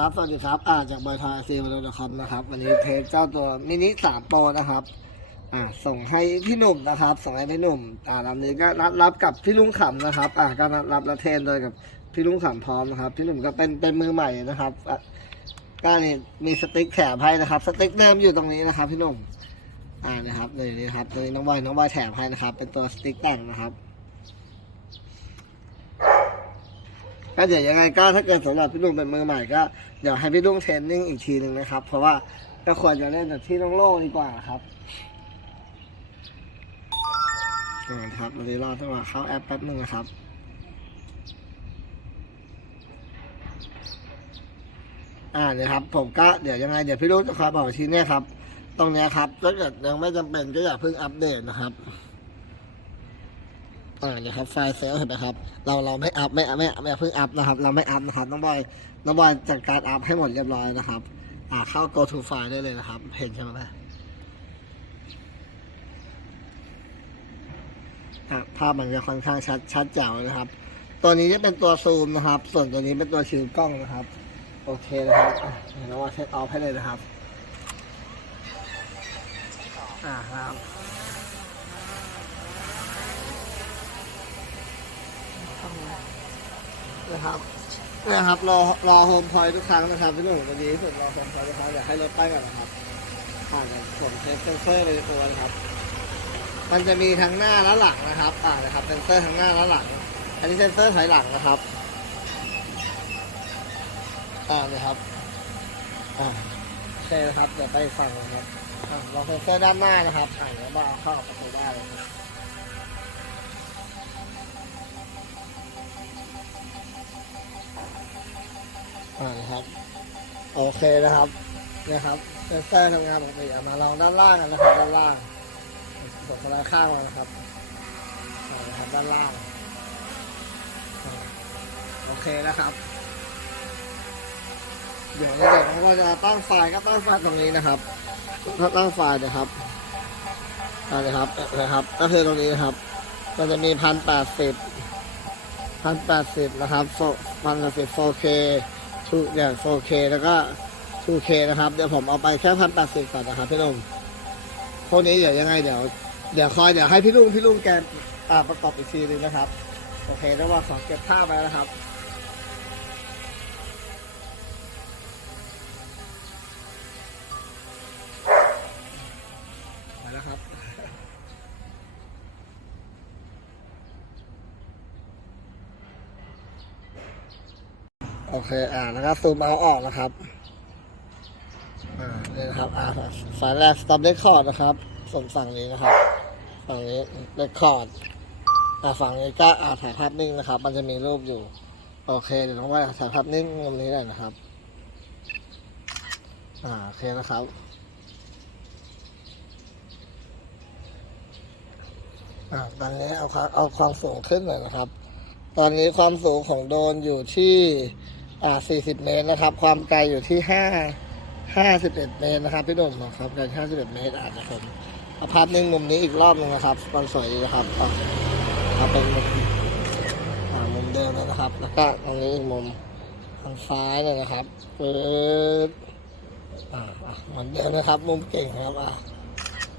ครับสวัสดีครับ อ่า จากบอยทอยซีมาดูนะครับนะครับ วันนี้เทสเจ้าตัวมินิสามโปรนะครับ อ่า ส่งให้พี่หนุ่มนะครับ ส่งให้พี่หนุ่ม อ่าลำนี้ก็รับรับกับพี่ลุงขำนะครับ อ่าก็รับรับและเทนโดยกับพี่ลุงขำพร้อมนะครับ พี่หนุ่มก็เป็นเป็นมือใหม่นะครับอะก็นี่มีสติ๊กแถมให้นะครับ สติ๊กเดิมอยู่ตรงนี้นะครับ พี่หนุ่ม อ่า นะครับนี่นี่ครับตัวนี้น้องบอยน้องบอยแถมให้นะครับ เป็นตัวสติ๊กแต่งนะครับ ก็เดี๋ยวยังไงก็ถ้าเกิดสำหรับพี่ลุงเป็นมือใหม่ก็เดี๋ยวให้พี่ลุงเทรนนิ่งอีกทีหนึ่งนะครับ เพราะว่าก็ควรจะเล่นแบบที่โล่งๆดีกว่าครับอ่าครับเราจะรอจังหวะเข้าแอปแป๊บหนึ่งนะครับอ่าเนี่ยครับผมก็เดี๋ยวยังไงเดี๋ยวพี่ลุงจะคอยบอกทีเนี่ยครับ ตรงเนี้ยครับถ้าเกิดยังไม่จำเป็นก็อย่าเพิ่งอัปเดตนะครับ อ่าเนี่ยครับไฟล์เซลเห็นไหมครับ เราเราไม่อัพไม่ไม่ไม่เพิ่งอัพนะครับ เราไม่อัพนะครับน้องบอยน้องบอยจัดการอัพให้หมดเรียบร้อยนะครับ อ่าเข้า go to file ได้เลยนะครับ เห็นใช่ไหมอะภาพมันจะค่อนข้างชัดชัดแจ๋วนะครับ ตัวนี้จะเป็นตัวซูมนะครับ ส่วนตัวนี้เป็นตัวชิวกล้องนะครับ โอเคนะครับเดี๋ยวน้องบอยเซตออฟให้เลยนะครับ อ่าครับ นะครับนะครับรอรอโฮมพอยทุกครั้งนะครับพี่หนุ่มวันนี้ผมรอโฮมพอยทุกครั้งอยากให้รถไปก่อนนะครับผ่านจากผมเทสเซนเซอร์ไปในตัวนะครับ มันจะมีทั้งหน้าและหลังนะครับอ่านะครับเซนเซอร์ทั้งหน้าและหลัง อันนี้เซนเซอร์ถอยหลังนะครับอ่านี่ยครับอ่าโอเคนะครับเดี๋ยวไปฟังนะครับลองเซนเซอร์ด้านหน้านะครับอ่าเดี๋ยวมาเอาเข้าประตูได้เลย อ่านะครับ โอเคนะครับเนี่ยครับเซนเซอร์ทำงานปกติอะมาลองด้านล่างกันนะครับ ด้านล่างกดคนละข้างมานะครับอ่านะครับด้านล่าง โอเคนะครับ เดี๋ยวเดี๋ยวเราจะตั้งไฟล์ก็ตั้งไฟล์ตรงนี้นะครับถ้าตั้งไฟล์นะครับอ่านะครับนะครับ ก็คือตรงนี้นะครับ มันจะมีพันแปดสิบพันแปดสิบนะครับพันแปดสิบ 4K ชูเนี่ย 4K แล้วก็ 2K นะครับ เดี๋ยวผมเอาไปแค่พันแปดสิบก่อนนะครับพี่ลุงพวกนี้เดี๋ยวยังไงเดี๋ยวเดี๋ยวคอยเดี๋ยวให้พี่ลุงพี่ลุงแกประกอบอีกทีนึงนะครับ โอเคแล้วว่าขอเก็บภาพไว้นะครับ โอเค อ่านะครับซูมเอาออกนะครับ อ่านี่นะครับ อ่าสายแรก stop record นะครับ ส่วนฝั่งนี้นะครับ ฝั่งนี้ record อ่าฝั่งนี้ก็อ่าถ่ายภาพนิ่งนะครับ มันจะมีรูปอยู่ โอเค เดี๋ยวต้องว่าถ่ายภาพนิ่งตรงนี้หน่อยนะครับ อ่า โอเคนะครับอ่าตอนนี้เอาความเอาความสูงขึ้นหน่อยนะครับ ตอนนี้ความสูงของโดนอยู่ที่ อ่า40 เมตรนะครับ ความไกลอยู่ที่ 5 51 เมตรนะครับพี่หนุ่มนะครับไกล51 เมตรอาจจะผมเอาภาพนิ่งมุมนี้อีกรอบหนึงนะครับมันสวยดีนะครับอ่าเอาเป็นมุมอ่ามุมเดิมเลยนะครับ แล้วก็ตรงนี้อีกมุมทางซ้ายเลยนะครับปึ๊บอ่าเหมือนเดิมนะครับ มุมเก่งครับอ่า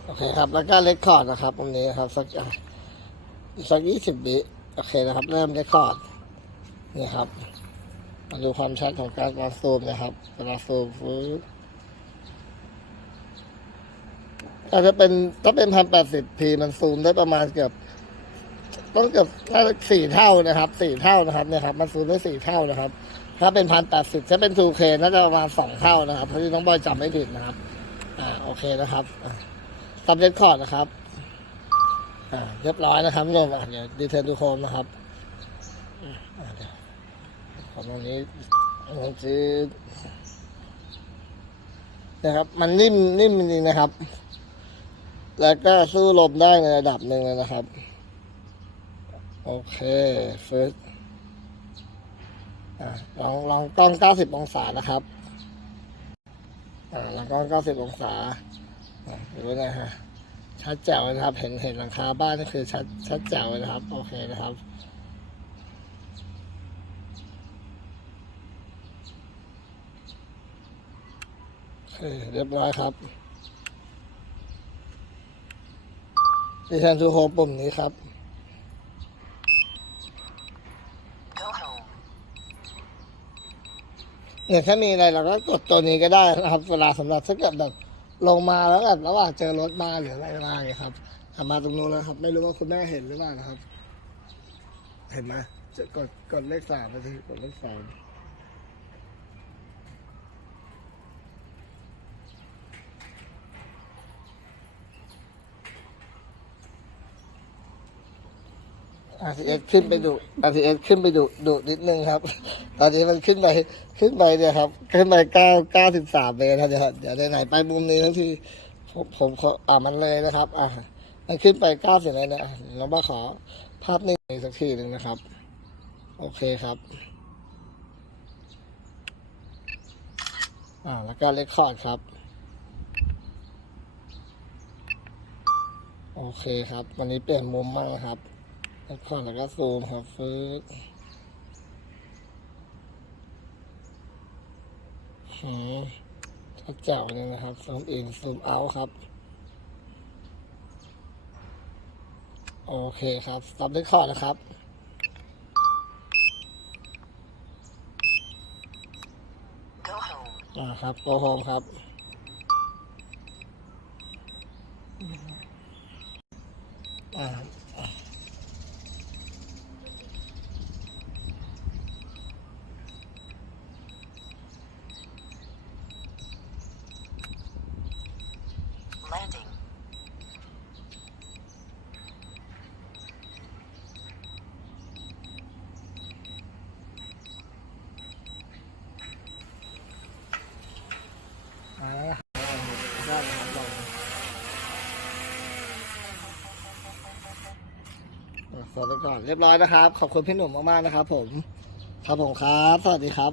โอเคครับ แล้วก็เลคคอร์ดนะครับตรงนี้นะครับสักอะอีกสัก20วิโอเคนะครับ เริ่มเลคคอร์ดนี่ครับ มาดูความชัดของการกาซูมนะครับเวลาซูมฟื้นถ้าจะเป็นถ้าเป็นพันแปดสิบพีมันซูมได้ประมาณเกือบต้องเกือบน่าสี่เท่านะครับสี่เท่านะครับเนี่ยครับ มันซูมได้สี่เท่านะครับ ถ้าเป็นพันแปดสิบถ้าเป็นทูเคน่าจะประมาณสองเท่านะครับถ้าที่น้องบอยจำไม่ผิดนะครับ อ่าโอเคนะครับซับเดคคอร์ดนะครับ อ่าเรียบร้อยนะครับโยมอะเดี๋ยวดีเทลดูโคมนะครับ ของตรงนี้มันจะนะครับ มันนิ่มนิ่มจริงนะครับ แล้วก็สู้ลมได้ในระดับหนึ่งเลยนะครับ โอเคเฟิร์สลองลองกล้องเก้าสิบองศานะครับอ่าลองกล้องเก้าสิบองศาดูนะฮะ ชัดแจ๋วนะครับ เห็นเห็นหลังคาบ้านนี่คือชัดชัดแจ๋วนะครับ โอเคนะครับ เรียบร้อยครับดิฉันทูโฮมปุ่มนี้ครับ เนี่ยถ้ามีอะไรเราก็กดตัวนี้ก็ได้นะครับเวลาสำหรับถ้าเกิดแบบลงมาแล้วแบบระหว่างเจอรถมาหรืออะไรมาเนี่ยครับอะมาตรงนู้นแล้วครับ ไม่รู้ว่าคุณแม่เห็นหรือเปล่านะครับ เห็นไหมจะกดกดเลขสามไปทีกดเลขสาม อาร์ทีเอสขึ้นไปดูอาร์ทีเอสขึ้นไปดูดูนิดนึงครับ ตอนนี้มันขึ้นไปขึ้นไปเนี่ยครับ ขึ้นไปเก้าเก้าสิบสามเมตรครับเดี๋ยวเดี๋ยวไหนไปมุมนี้ทั้งทีผมผมขออ่ามันเลยนะครับ อ่ามันขึ้นไปเก้าสิบเลยนะเรามาขอภาพนิ่งสักทีหนึ่งนะครับ โอเคครับ อ่าแล้วก็เลคคอร์ดครับ โอเคครับ วันนี้เปลี่ยนมุมมากนะครับ เลคคอดแล้วก็ซูมครับฟื้นหืมชัดแจ๋วเลยนะครับ ซูมอินซูมเอาครับ โอเคครับสต็อปเลคคอร์ดนะครับอ่าครับโกโฮมครับอ่า Landing. อ่าได้ครับลองอะสวัสดีก่อนเรียบร้อยนะครับ ขอบคุณพี่หนุ่มมากๆนะครับผม ครับผมครับ สวัสดีครับ